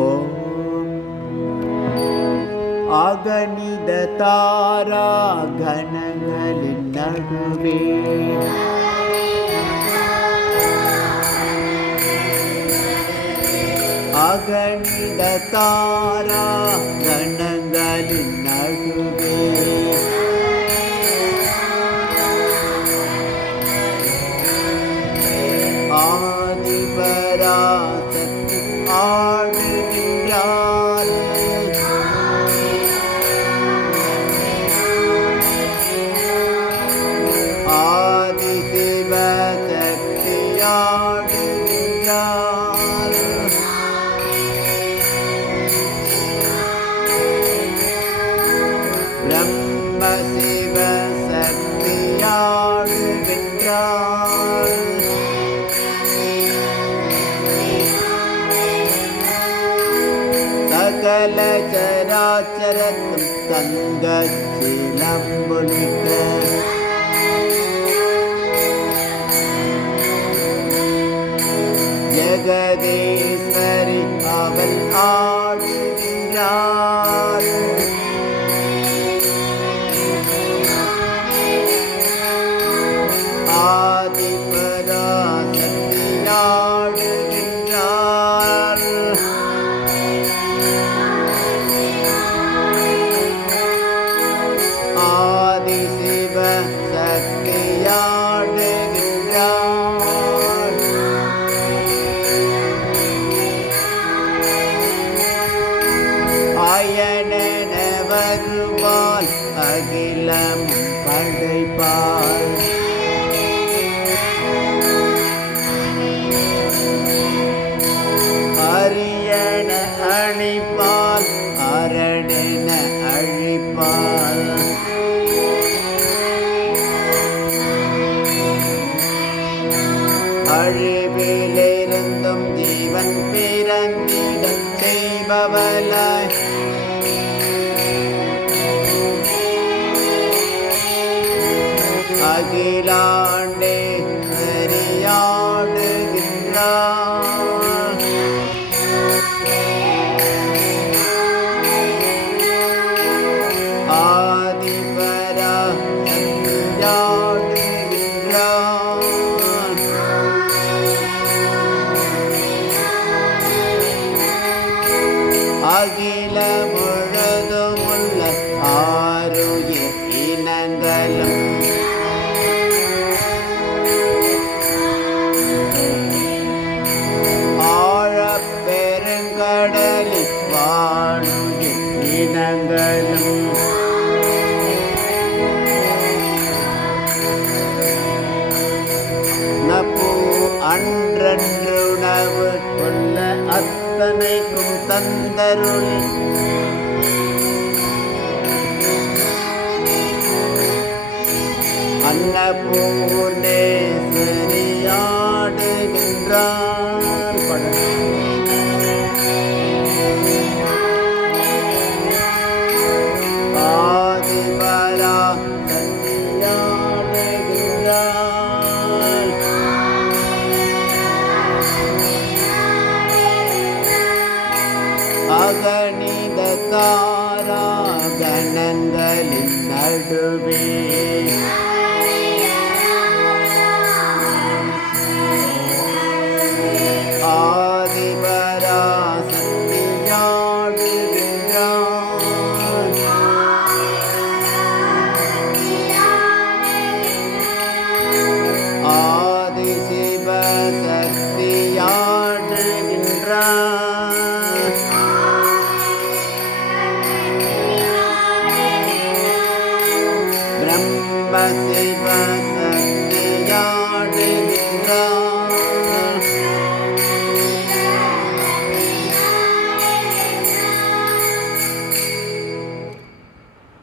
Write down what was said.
ஓம் அகணித தாரா கணங்களின் நடுவே அகணித தாரா கணங்களின் நடுவே பிரம்ம சிவ சக்தி சகல சராச்சரத்தும் தங்க சிலம்பொழிக்க ஜெகதீஸ்வரி அவள் ஆடுகின்றார் அகிலம் படைப்பாள் அரியன அணிப்பால் அரணென அழிப்பாள் அழிவிலிருந்தும் ஜீவன் பிறந்திடச் செய்பவளாய் அகிலாண்டே சரியாடுகின்றார் ஆதிபரா சக்தியாடுகின்றார் அகில முழுதுமுள்ள ஆறுயிர் இனங்களும் அன்றன்று உணவு கொள்ள அத்தனைக்கும் தந்தருள். அன்னபூர்ணேஸ்வரி day. Bye.